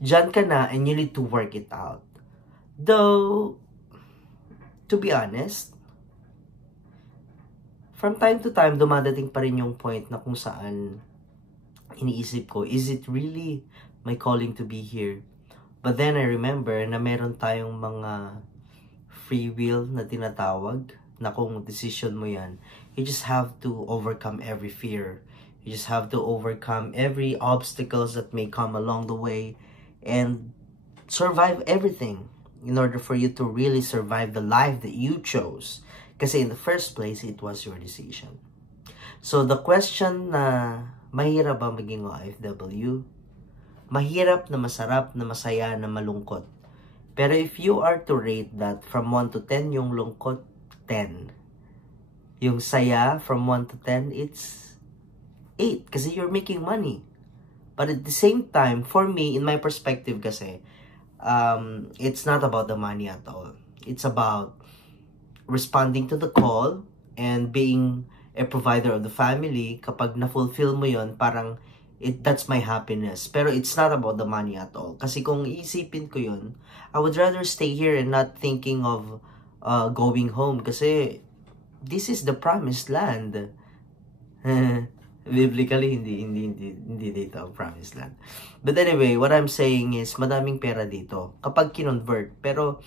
Diyan ka na and you need to work it out. Though, to be honest, from time to time, dumadating pa rin yung point na kung saan iniisip ko, is it really my calling to be here? But then I remember na meron tayong mga free will na tinatawag, na kung decision mo yan, you just have to overcome every fear. You just have to overcome every obstacles that may come along the way and survive everything in order for you to really survive the life that you chose. Kasi in the first place, it was your decision. So the question na mahirap ba maging OFW? Mahirap na masarap na masaya na malungkot. Pero if you are to rate that from 1 to 10, yung lungkot, 10. Yung saya, from 1 to 10, it's 8. Kasi you're making money. But at the same time, for me, in my perspective kasi, it's not about the money at all. It's about responding to the call and being a provider of the family. Kapag na-fulfill mo yon, parang that's my happiness. Pero it's not about the money at all. Kasi kung iisipin ko yun, I would rather stay here and not thinking of going home. Kasi this is the promised land. Biblically, hindi dito ang promised land. But anyway, what I'm saying is, madaming pera dito kapag kinonvert. Pero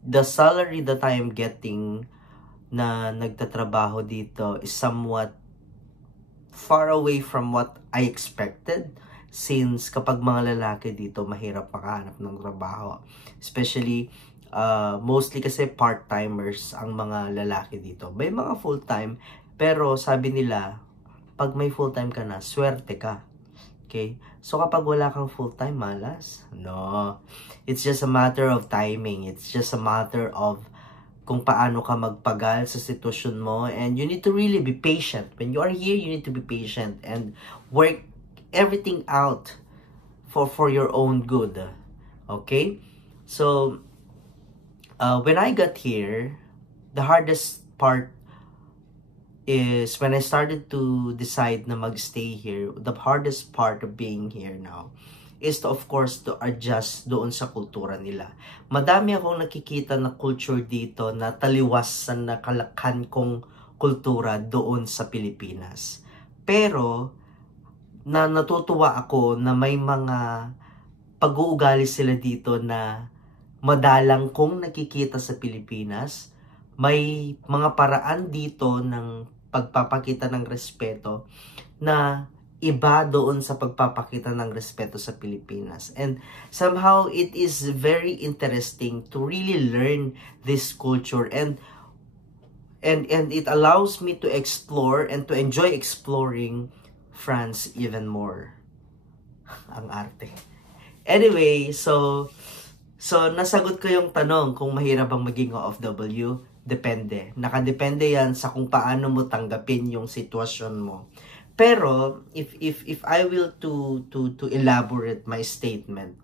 the salary that I am getting na nagtatrabaho dito is somewhat far away from what I expected, since kapag mga lalaki dito mahirap makahanap ng trabaho, especially mostly kasi part-timers ang mga lalaki dito. May mga full-time, pero sabi nila pag may full-time ka na, swerte ka. Okay? So kapag wala kang full-time, malas? No. It's just a matter of timing. It's just a matter of kung paano ka magpagal sa sitwasyon mo, and you need to really be patient. When you are here, you need to be patient and work everything out for your own good. Okay? So when I got here, the hardest part is when I started to decide na magstay here. The hardest part of being here now is to, of course, to adjust doon sa kultura nila. Madami akong nakikita na culture dito na taliwas sa nakalakhan kong kultura doon sa Pilipinas. Pero natutuwa ako na may mga pag-uugali sila dito na madalang kong nakikita sa Pilipinas. May mga paraan dito ng pagpapakita ng respeto na iba doon sa pagpapakita ng respeto sa Pilipinas. And somehow it is very interesting to really learn this culture, and it allows me to explore and to enjoy exploring France even more. Ang arte. Anyway, so nasagot ko yung tanong kung mahirap bang maging OFW. Depende. Nakadepende yan sa kung paano mo tanggapin yung sitwasyon mo. Pero if I will to elaborate my statement,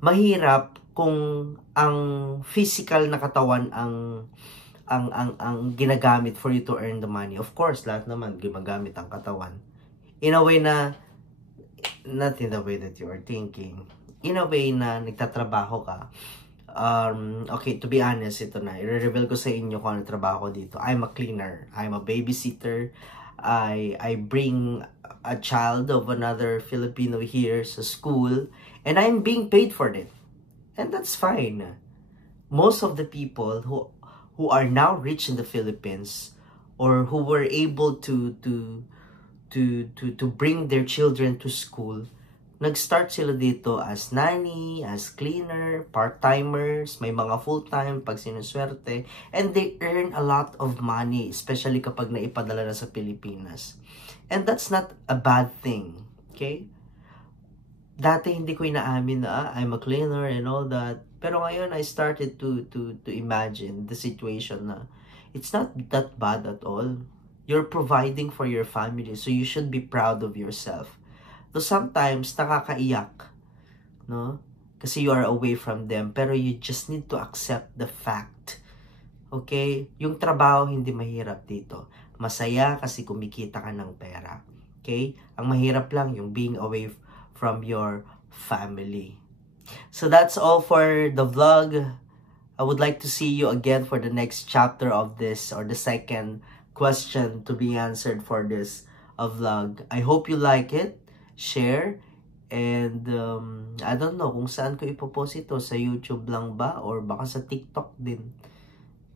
mahirap kung ang physical na katawan ang ginagamit for you to earn the money. Of course, lahat naman gumagamit ang katawan. In a way na, not in the way that you are thinking. In a way na nagtatrabaho ka. Okay, to be honest, ito na. I-reveal ko sa inyo kung ano trabaho ko dito. I'm a cleaner. I'm a babysitter. I bring a child of another Filipino here sa school, and I'm being paid for it. And that's fine. Most of the people who are now rich in the Philippines, or who were able to bring their children to school, nag-start sila dito as nanny, as cleaner, part-timers, may mga full-time pag sinuswerte, and they earn a lot of money, especially kapag naipadala na sa Pilipinas. And that's not a bad thing, okay? Dati hindi ko inaamin na I'm a cleaner and all that, pero ngayon I started to imagine the situation na it's not that bad at all. You're providing for your family, so you should be proud of yourself. So sometimes nakakaiyak, no? Kasi you are away from them, pero you just need to accept the fact. Okay? Yung trabaho hindi mahirap dito. Masaya kasi kumikita ka ng pera. Okay? Ang mahirap lang yung being away from your family. So that's all for the vlog. I would like to see you again for the next chapter of this, or the second question to be answered for this vlog. I hope you like it. Share. And I don't know kung saan ko ipopost ito. Sa YouTube lang ba? Or baka sa TikTok din.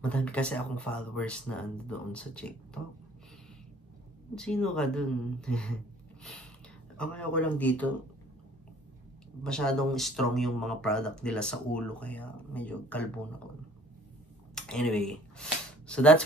Madami kasi akong followers na ano doon sa TikTok. Sino ka dun? Ang ayaw ko lang dito, masyadong strong yung mga product nila sa ulo, kaya medyo kalbo na ko. Anyway, so that's